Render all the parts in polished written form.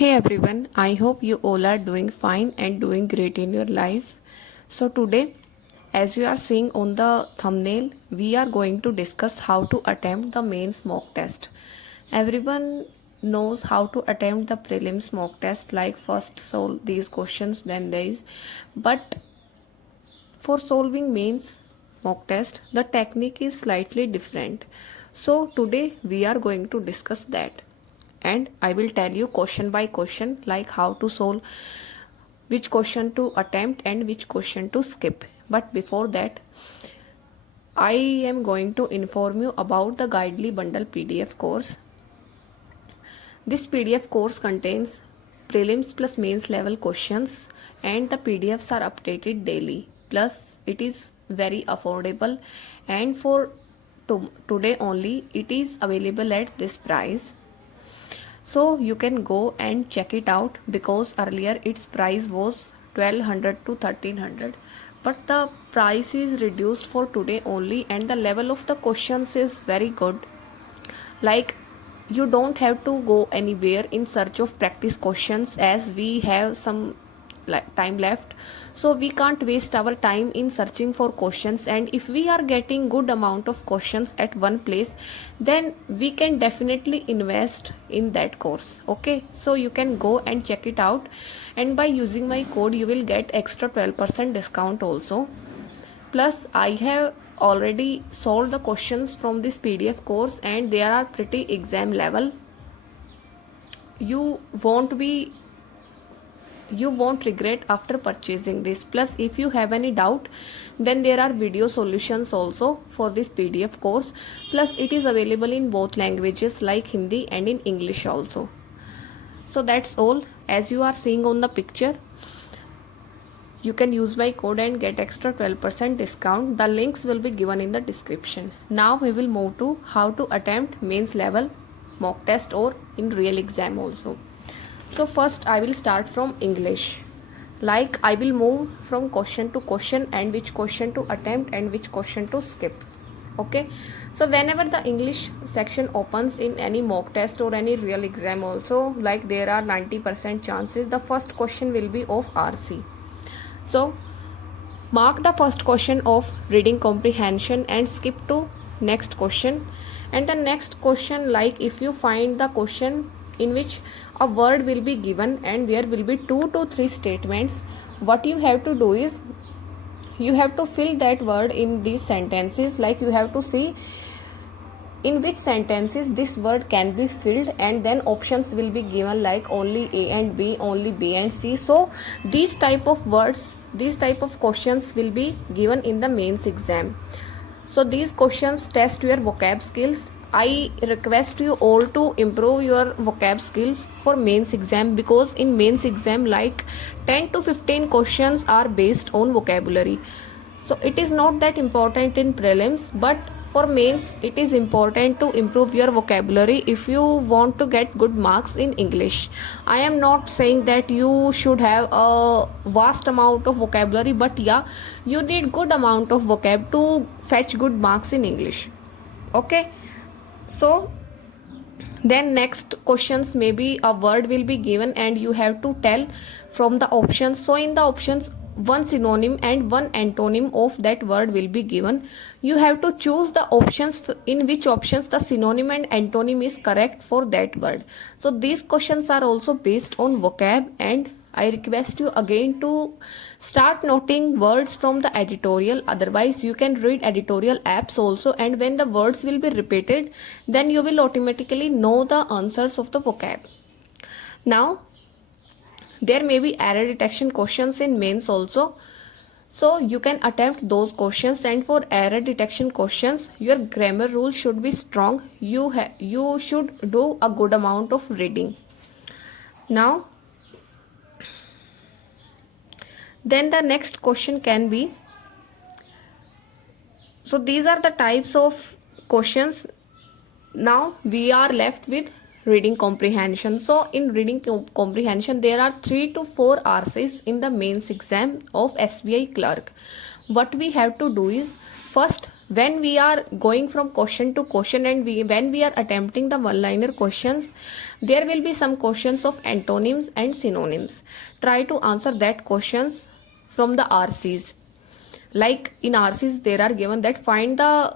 Hey everyone, I hope you all are doing fine and doing great in your life. So, today, as you are seeing on the thumbnail, we are going to discuss how to attempt the mains mock test. Everyone knows how to attempt the prelims mock test, like first solve these questions, then these. But for solving mains mock test, the technique is slightly different. So, today we are going to discuss that, and I will tell you question by question like how to solve, which question to attempt and which question to skip. But before that, I am going to inform you about the Guidely Bundle PDF course. This PDF course contains prelims plus mains level questions, and the PDFs are updated daily. Plus it is very affordable, and for today only it is available at this price. So you can go and check it out, because earlier its price was 1200 to 1300, but the price is reduced for today only, and the level of the questions is very good. Like, you don't have to go anywhere in search of practice questions, as we have some time left, so we can't waste our time in searching for questions. And if we are getting good amount of questions at one place, then we can definitely invest in that course. Okay, so you can go and check it out, and by using my code you will get extra 12% discount also. Plus I have already solved the questions from this PDF course, and they are pretty exam level. You won't regret after purchasing this. Plus if you have any doubt, then there are video solutions also for this PDF course. Plus it is available in both languages like Hindi and in English also. So that's all. As you are seeing on the picture, you can use my code and get extra 12% discount. The links will be given in the description. Now we will move to how to attempt mains level mock test or in real exam also. So first I will start from English. Like, I will move from question to question, and which question to attempt and which question to skip. Okay, so whenever the English section opens in any mock test or any real exam also, like, there are 90% chances the first question will be of RC. So mark the first question of reading comprehension and skip to next question. And the next question, like, if you find the question in which a word will be given and there will be 2 to 3 statements, what you have to do is you have to fill that word in these sentences. Like, you have to see in which sentences this word can be filled, and then options will be given like only A and B, only B and C. So these type of words, these type of questions will be given in the mains exam. So these questions test your vocab skills. I request you all to improve your vocab skills for mains exam, because in mains exam, like, 10 to 15 questions are based on vocabulary. So it is not that important in prelims, but for mains it is important to improve your vocabulary if you want to get good marks in English. I am not saying that you should have a vast amount of vocabulary, but yeah, you need good amount of vocab to fetch good marks in English. Okay, so then next questions, maybe a word will be given and you have to tell from the options. So in the options, one synonym and one antonym of that word will be given. You have to choose the options in which options the synonym and antonym is correct for that word. So these questions are also based on vocab, and I request you again to start noting words from the editorial. Otherwise you can read editorial apps also, and when the words will be repeated, then you will automatically know the answers of the vocab. Now there may be error detection questions in mains also, so you can attempt those questions. And for error detection questions, your grammar rules should be strong. You should do a good amount of reading. Now then the next question can be, so these are the types of questions. Now we are left with reading comprehension. So in reading comprehension, there are 3 to 4 RCs in the mains exam of SBI clerk. What we have to do is, first when we are going from question to question and when we are attempting the one liner questions, there will be some questions of antonyms and synonyms. Try to answer that questions from the RCs. Like in RCs there are given that find the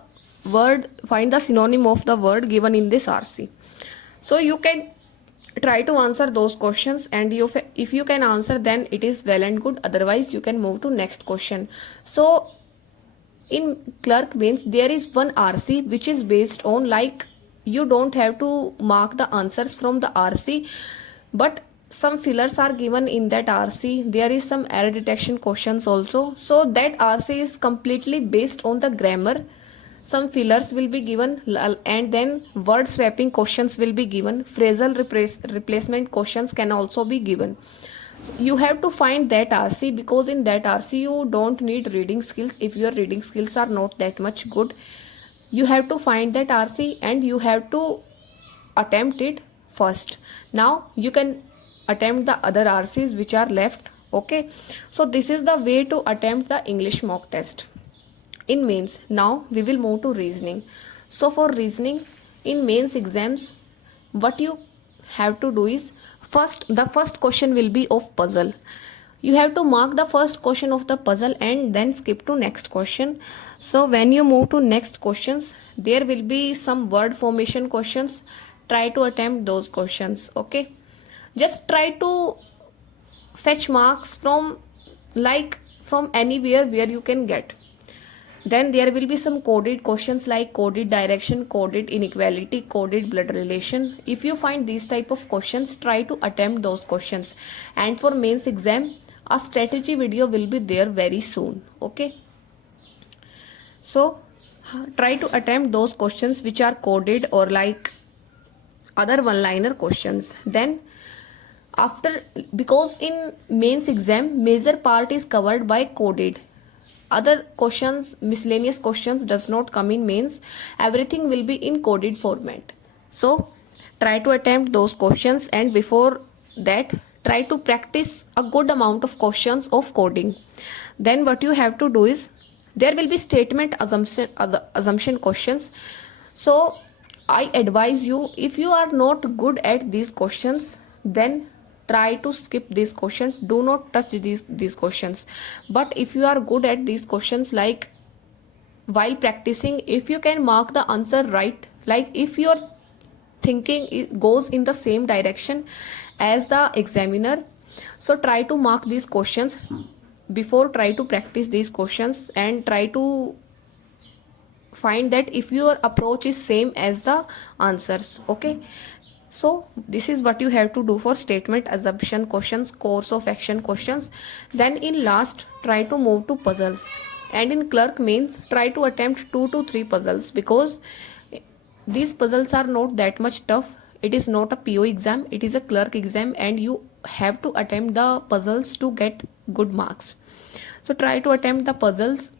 synonym of the word given in this RC. So you can try to answer those questions, and if you can answer then it is well and good, otherwise you can move to next question. So in clerk means there is one RC which is based on, like, you don't have to mark the answers from the RC, but some fillers are given in that RC. There is some error detection questions also, so that RC is completely based on the grammar. Some fillers will be given, and then word swapping questions will be given. Phrasal replacement questions can also be given. You have to find that RC, because in that RC you don't need reading skills. If your reading skills are not that much good, you have to find that RC and you have to attempt it first. Now you can attempt the other RCs which are left. Okay, so this is the way to attempt the English mock test in mains. Now we will move to reasoning. So for reasoning in mains exams, what you have to do is, the first question will be of puzzle. You have to mark the first question of the puzzle and then skip to next question. So when you move to next questions, there will be some word formation questions. Try to attempt those questions. Okay, just try to fetch marks from anywhere where you can get. Then there will be some coded questions like coded direction, coded inequality, coded blood relation. If you find these type of questions, try to attempt those questions. And for mains exam, a strategy video will be there very soon. Okay, so try to attempt those questions which are coded or like other one liner questions. Then because in mains exam major part is covered by coded, other questions, miscellaneous questions does not come in mains. Everything will be in coded format. So try to attempt those questions, and before that try to practice a good amount of questions of coding. Then what you have to do is, there will be statement assumption questions. So I advise you, if you are not good at these questions, then try to skip these questions. Do not touch these questions. But if you are good at these questions, like while practicing, if you can mark the answer right, like if your thinking goes in the same direction as the examiner, so try to mark these questions before, try to practice these questions and try to find that if your approach is same as the answers. Okay, so this is what you have to do for statement assumption questions, course of action questions. Then in last, try to move to puzzles. And in clerk mains, try to attempt 2 to 3 puzzles, because these puzzles are not that much tough. It is not a PO exam, it is a clerk exam, and you have to attempt the puzzles to get good marks. So try to attempt the puzzles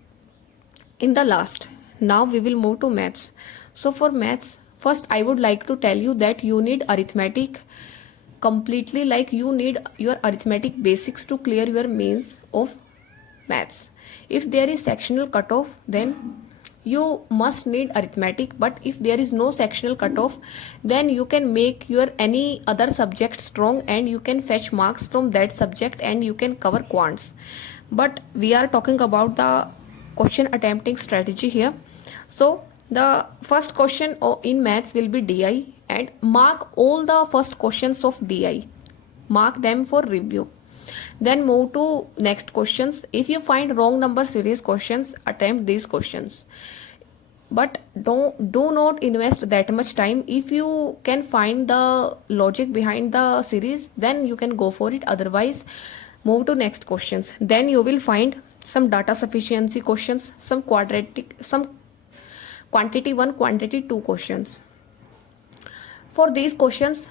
in the last. Now we will move to maths. So for maths, first I would like to tell you that you need arithmetic completely, like you need your arithmetic basics to clear your mains of maths. If there is sectional cutoff, then you must need arithmetic, but if there is no sectional cutoff, then you can make your any other subject strong and you can fetch marks from that subject and you can cover quants. But we are talking about the question attempting strategy here. So the first question in maths will be DI, and mark all the first questions of DI. Mark them for review. Then move to next questions. If you find wrong number series questions, attempt these questions. But do not invest that much time. If you can find the logic behind the series, then you can go for it. Otherwise, move to next questions. Then you will find some data sufficiency questions, some quantity 1, quantity 2 questions. For these questions,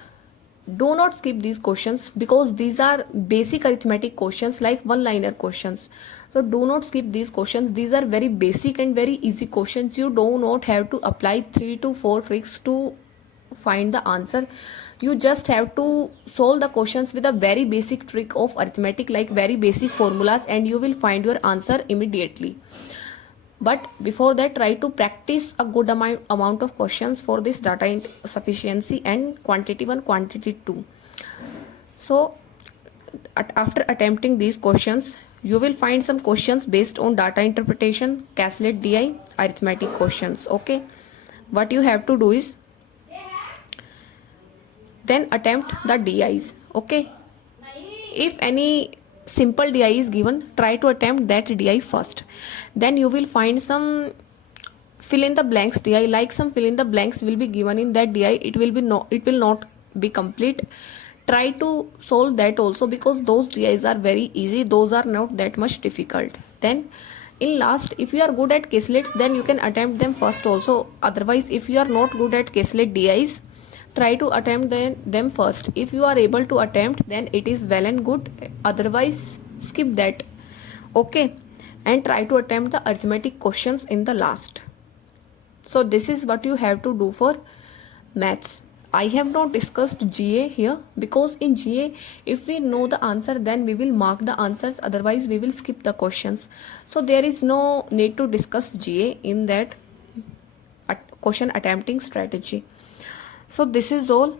do not skip these questions, because these are basic arithmetic questions, like one liner questions. So do not skip these questions. These are very basic and very easy questions. You do not have to apply 3 to 4 tricks to find the answer. You just have to solve the questions with a very basic trick of arithmetic, like very basic formulas, and you will find your answer immediately. But before that, try to practice a good amount of questions for this data sufficiency and quantity 1, quantity 2. So after attempting these questions, you will find some questions based on data interpretation, Casslet DI, arithmetic questions. Okay, what you have to do is then attempt the DIs. Okay, if any simple DI is given, try to attempt that DI first. Then you will find some fill in the blanks DI, like some fill in the blanks will be given in that DI. It will not be complete. Try to solve that also, because those DIs are very easy, those are not that much difficult. Then in last, if you are good at Caslets, then you can attempt them first also. Otherwise, if you are not good at Caslet DIs, try to attempt them first. If you are able to attempt, then it is well and good. Otherwise, skip that. Okay, and try to attempt the arithmetic questions in the last. So this is what you have to do for maths. I have not discussed GA here, because in GA, if we know the answer, then we will mark the answers, otherwise we will skip the questions. So there is no need to discuss GA in that question attempting strategy. So this is all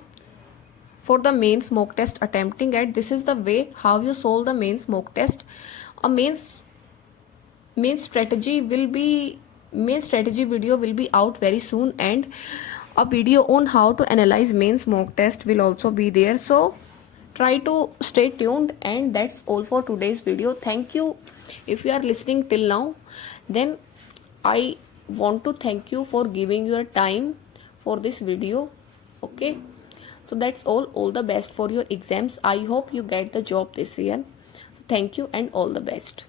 for the mains mock test attempting, and this is the way how you solve the mains mock test. A mains strategy video will be out very soon, and a video on how to analyze mains mock test will also be there. So try to stay tuned, and that's all for today's video. Thank you. If you are listening till now, then I want to thank you for giving your time for this video. Okay, so that's all the best for your exams. I hope you get the job this year. Thank you and all the best.